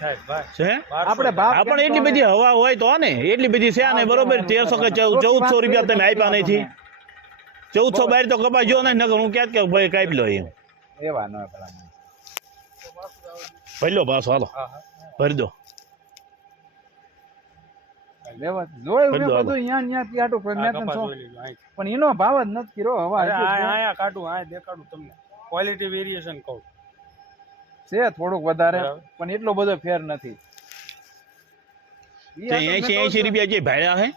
આપણે ભાવ હા પણ એટલી બધી હવા હોય તો ને એટલી બધી છે ને બરોબર? તેરસો કે ચૌદસો રૂપિયા તમે આપ્યા નથી. ચૌદસો બાર તો કપાઈ જો ને નકર હું ક્યાં કે ભાઈ કાપી લો એમ. એવા ન ભરી લો પાછો હાલો. ભરી દો પણ એનો ભાવ જ નથી કર્યો હવા ક્વોલિટી વેરિએશન કહું. છે થોડુંક વધારે પણ એટલો બધો ફેર નથી. એસી એસી રૂપિયા જે ભાડ્યા હે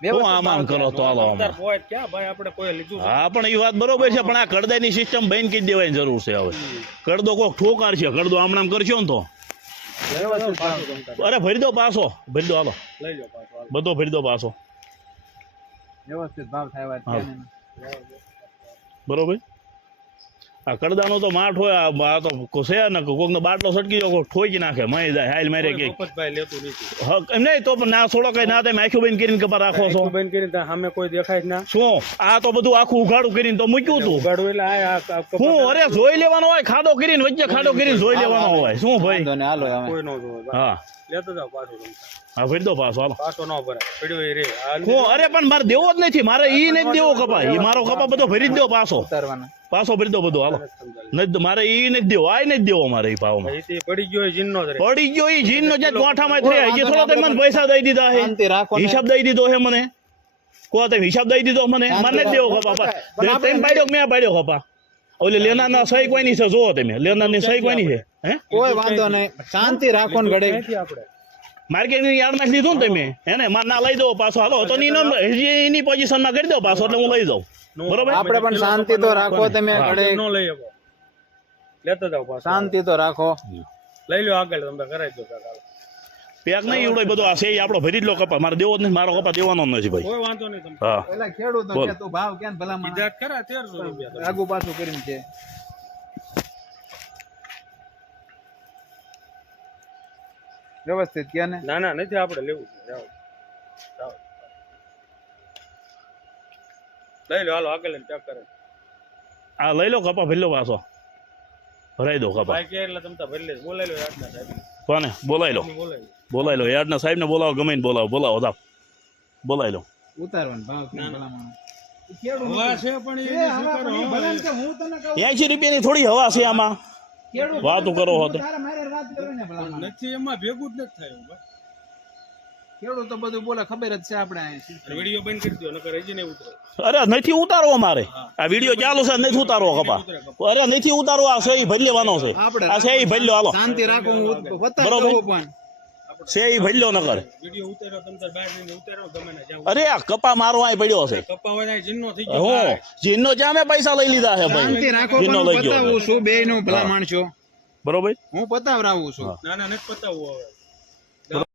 હું આમ આમ ભાવ કરો તો હાલો અંદર આમાં પોઈન્ટ ક્યાં? ભાઈ આપણે કોઈ લીધું છે? હા પણ એ વાત બરોબર છે પણ આ કડદાની સિસ્ટમ બંધ કરી દેવાની જરૂર છે હવે. કડદો કોક ઠોકાર છે કડદો આમ નામ કરશો ને તો. અરે ભરી દો પાછો. ભરી દો હાલો. લઈ જાઓ પાછો હાલો. બધો ભરી દો પાછો. બરોબર? આ કડદાનો તો માઠ હોય આ આ તો છે ને કોકનો બાટલો સટકી જાય ઠોકી નાખે મય જાય હાલ મારે કે. મફતભાઈ લેતું નથી હક એમ નહીં તો પણ ના છોડો કઈ ના તમે આખું બંધ કરીને કપા રાખો છો. બેન બંધ કરીને ત્યાં સામે કોઈ દેખાય જ ના. શું? આ તો બધું આખું ઉઘાડું કરીને તો મૂક્યું તું. ઉગાડું એટલે હું અરે જોઈ લેવાનો હોય ખાડો કરીને વચ્ચે ખાડો કરીને જોઈ લેવાનો હોય. શું ભાઈ? હાલો હવે. કોઈ ન જોવે હા. લેતો જાવ પાછું તમે. હા ભરી દો પાછો હાલો. પાછો ન ભરાય. પડ્યો એ રે. હું અરે પણ મારે દેવો જ નથી. મારે ઈ નથી દેવો કપા ઈ મારો કપા બધો ભરી જ દો પાછો. ઉતારવાના. પાછો ભરી દો બધો હાલો. નથી દો- મારે ઈ નથી દેવો. આ નથી દેવો મારે ઈ ભાવમાં. પડી ગયો એ જીનનો પડી ગયો ઈ જીન નો જે ગોઠામાં થઈ હજી થોડો તમે મને પૈસા દઈ દીધા હે. શાંતિ રાખો ને. હિસાબ દઈ દીધો હે મને. કો તમે હિસાબ દઈ દીધો મને. મને જ દેવો કપા તમે પાડ્યો મેં પાડ્યો કપા. ઓલે લેનાર ના સહી કોઈ ની છે? જોવો તમે. લેનારની સહી કોઈ ની છે? હે? કોઈ વાંધો નહીં. શાંતિ રાખો ને ઘડે આપણે. માર્કેટિંગ યાદ નાખી દીધું ને તમે? એને માર ના લઈ દો પાછો. હાલો તો એનો હજી એની પોઝિશનમાં કરી દો પાછો એટલે હું લઈ જાઉં. બરોબર? આપણે પણ શાંતિ તો રાખો તમે. ન લઈ આવો. લેતો જાવ પાછો. શાંતિ તો રાખો. લઈ લો આગળ તમે કરાવી દો કાકા પેક નહીં એવડો બધો. આ છે આપણો ભરી જ લો કપા મારે દેવો જ નથી મારો કપા દેવાનો જ નથી ભાઈ. કોઈ વાંધો નહીં તમે. હા. પેલા ખેડૂતો તું ભાવ કેમ ભલા? કીધા જ ખરા રૂપિયા આગુ પાછું કરીને છે વ્યવસ્થિત કે ને? ના ના નથી આપણે લેવું જાઓ. જાઓ. લઈ લો હાલો આગળ ચેક કરે. આ લઈ લો કપા ભરી લો પાછો. ભરાઈ દો કપા ભાઈ કે એટલે તમે તો ભરી લે. બોલાઈ લો યાદના સાહેબ કોને? બોલાઈ લો. બોલાઈ લો. યાદના સાહેબ ને બોલાવો ગમે બોલાવો. બોલાવો જાવ બોલાઈ લો. ઉતારવાનો ભાવ કેમ ભલા હવા છે પણ એ એ હવા પણ ઈ ભલે ને કે હું તને કહું, એસી રૂપિયાની થોડી હવા છે આમાં. વાતો કરો હોત વાત કરવી ને ભલા નથી એમાં ભેગું જ નથી થયું ખેડૂત તો બધું બોલે ખબર જ છે આપણે વીડિયો બંધ કરી દો નકર હજી નહીં ઉતરે. અરે નથી ઉતારવો મારે. આ વીડિયો ચાલુ છે નથી ઉતારવો કપા. અરે નથી ઉતારવો આ છે ઈ ભરી લેવાનો છે આ છે ઈ ભરી લો હાલો. શાંતિ રાખો હું બરોબર. છે ઈ ભરી લો નકર. વીડિયો ઉતાર્યો તમે તાર બહાર જઈને ઉતારો ગમે ના જ્યાં અરે કપા મારો અહીં પડ્યો છે. કપા હોય ત્યાં જીનનો થઈ ગયો. હું જીનો જ્યાં મેં પૈસા લઈ લીધા છે ભાઈ. જીનો લઈ ગયો. બતાવું છું બે નું ભલા માણસો. બરોબર? હું પતાવરાવું છું. ના ના નથી પતાવવું હવે.